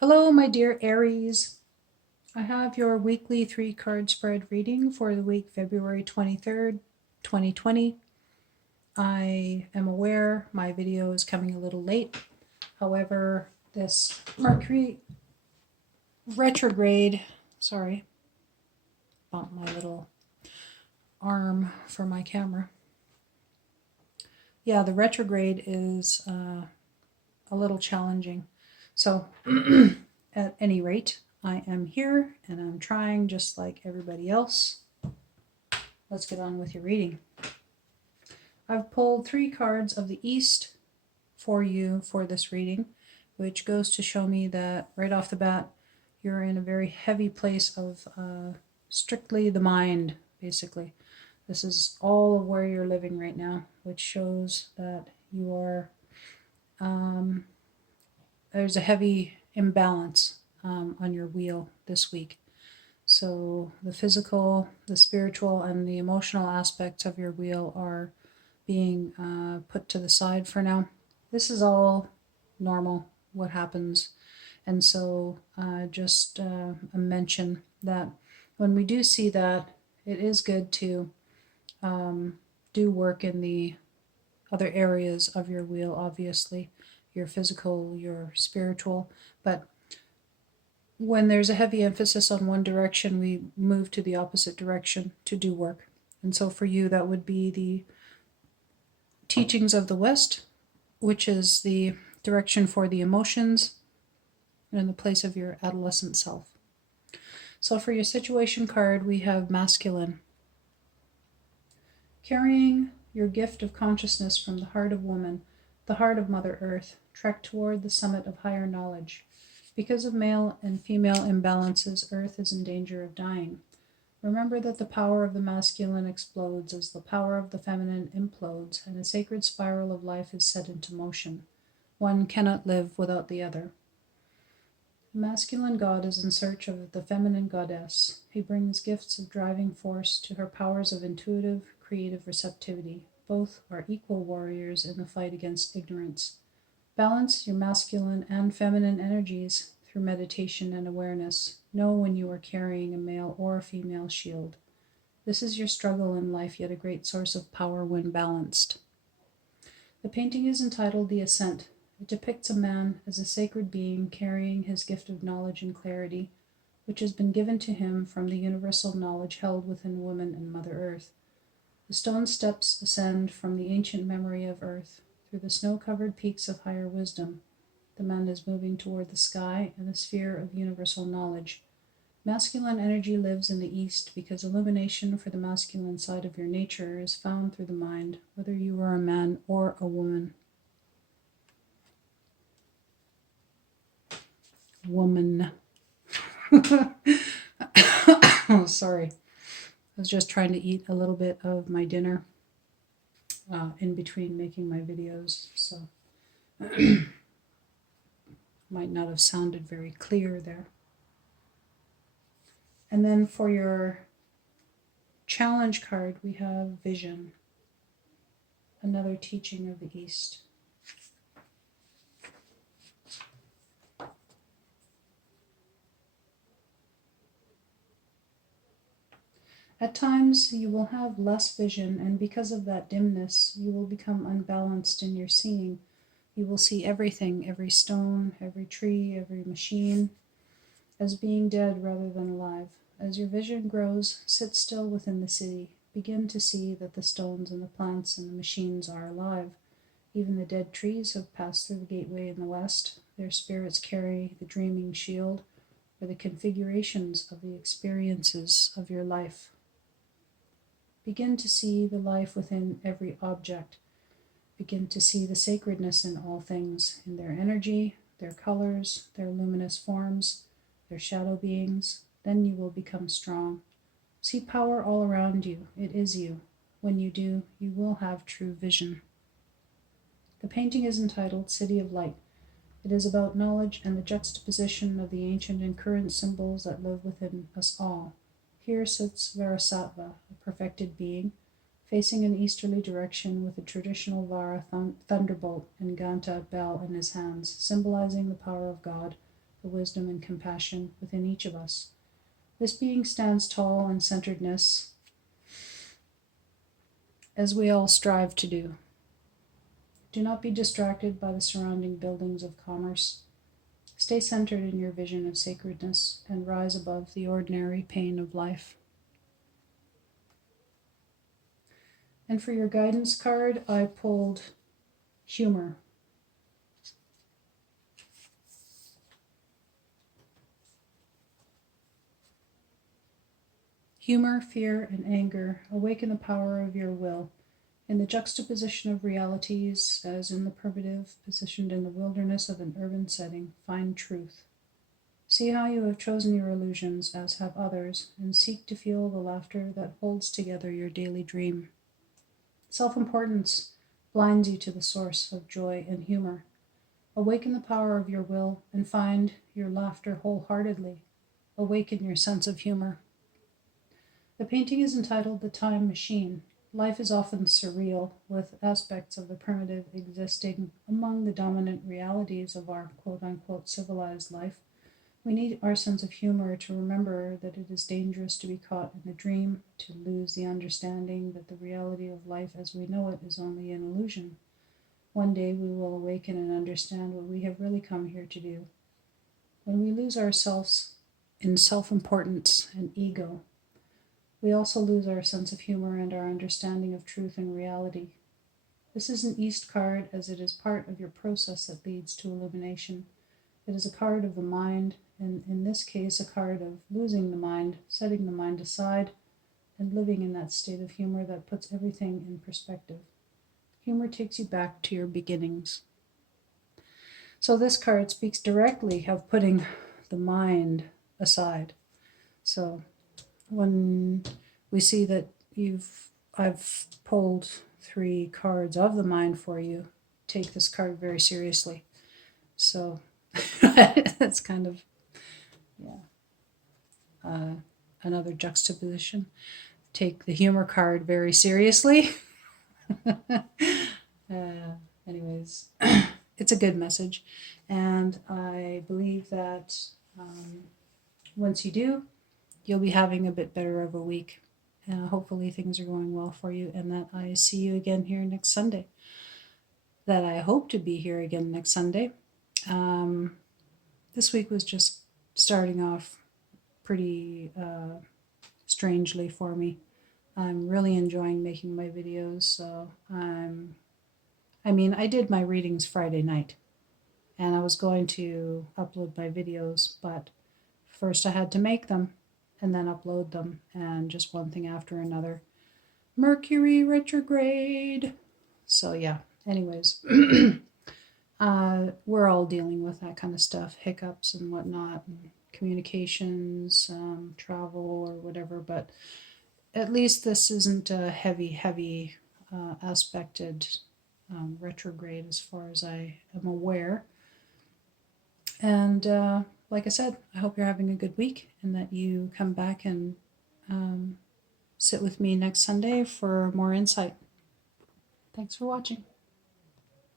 Hello, my dear Aries. I have your weekly 3 card spread reading for the week February 23rd, 2020. I am aware my video is coming a little late. However, this Mercury retrograde, bump my little arm for my camera. Yeah, the retrograde is a little challenging. So, at any rate, I am here and I'm trying just like everybody else. Let's get on with your reading. I've pulled 3 cards of the East for you for this reading, which goes to show me that right off the bat, you're in a very heavy place of strictly the mind, basically. This is all of where you're living right now, which shows that you are, there's a heavy imbalance on your wheel this week. So the physical, the spiritual, and the emotional aspects of your wheel are being put to the side for now. This is all normal, what happens. And so just a mention that when we do see that, it is good to do work in the other areas of your wheel, obviously, your physical, your spiritual. But when there's a heavy emphasis on one direction, we move to the opposite direction to do work. And so for you, that would be the teachings of the West, which is the direction for the emotions and the place of your adolescent self. So for your situation card, we have masculine. Carrying your gift of consciousness from the heart of woman, the heart of Mother Earth, trek toward the summit of higher knowledge. Because of male and female imbalances, Earth is in danger of dying. Remember that the power of the masculine explodes as the power of the feminine implodes, and a sacred spiral of life is set into motion. One cannot live without the other. The masculine god is in search of the feminine goddess. He brings gifts of driving force to her powers of intuitive, creative receptivity. Both are equal warriors in the fight against ignorance. Balance your masculine and feminine energies through meditation and awareness. Know when you are carrying a male or a female shield. This is your struggle in life, yet a great source of power when balanced. The painting is entitled The Ascent. It depicts a man as a sacred being carrying his gift of knowledge and clarity, which has been given to him from the universal knowledge held within woman and Mother Earth. The stone steps ascend from the ancient memory of Earth through the snow-covered peaks of higher wisdom. The man is moving toward the sky and the sphere of universal knowledge. Masculine energy lives in the East because illumination for the masculine side of your nature is found through the mind, whether you are a man or a woman. Oh, sorry. I was just trying to eat a little bit of my dinner in between making my videos, so might not have sounded very clear there. And then for your challenge card, we have vision, another teaching of the East. At times, you will have less vision, and because of that dimness, you will become unbalanced in your seeing. You will see everything, every stone, every tree, every machine, as being dead rather than alive. As your vision grows, sit still within the city. Begin to see that the stones and the plants and the machines are alive. Even the dead trees have passed through the gateway in the west. Their spirits carry the dreaming shield, or the configurations of the experiences of your life. Begin to see the life within every object. Begin to see the sacredness in all things, in their energy, their colors, their luminous forms, their shadow beings. Then you will become strong. See power all around you. It is you. When you do, you will have true vision. The painting is entitled City of Light. It is about knowledge and the juxtaposition of the ancient and current symbols that live within us all. Here sits Varasattva, a perfected being, facing an easterly direction with a traditional Vara thunderbolt and Ganta bell in his hands, symbolizing the power of God, the wisdom and compassion within each of us. This being stands tall in centeredness, as we all strive to do. Do not be distracted by the surrounding buildings of commerce. Stay centered in your vision of sacredness and rise above the ordinary pain of life. And for your guidance card, I pulled humor. Humor, fear, and anger awaken the power of your will. In the juxtaposition of realities, as in the primitive, positioned in the wilderness of an urban setting, find truth. See how you have chosen your illusions, as have others, and seek to feel the laughter that holds together your daily dream. Self-importance blinds you to the source of joy and humor. Awaken the power of your will and find your laughter wholeheartedly. Awaken your sense of humor. The painting is entitled The Time Machine. Life is often surreal, with aspects of the primitive existing among the dominant realities of our quote-unquote civilized life. We need our sense of humor to remember that it is dangerous to be caught in a dream, to lose the understanding that the reality of life as we know it is only an illusion. One day we will awaken and understand what we have really come here to do. When we lose ourselves in self-importance and ego, we also lose our sense of humor and our understanding of truth and reality. This is an East card, as it is part of your process that leads to illumination. It is a card of the mind, and in this case, a card of losing the mind, setting the mind aside, and living in that state of humor that puts everything in perspective. Humor takes you back to your beginnings. So this card speaks directly of putting the mind aside. So when we see that I've pulled 3 cards of the mind for you, take this card very seriously. So that's kind of, another juxtaposition. Take the humor card very seriously. Anyways, it's a good message. And I believe that once you do, you'll be having a bit better of a week. Hopefully things are going well for you, and that I see you again here next Sunday. That I hope to be here again next Sunday. This week was just starting off pretty strangely for me. I'm really enjoying making my videos, so I did my readings Friday night, and I was going to upload my videos, but first I had to make them and then upload them, and just one thing after another. Mercury retrograde. So yeah, anyways, we're all dealing with that kind of stuff, hiccups and whatnot, and communications, travel or whatever, but at least this isn't a heavy aspected retrograde as far as I am aware. And like I said, I hope you're having a good week and that you come back and sit with me next Sunday for more insight. Thanks for watching.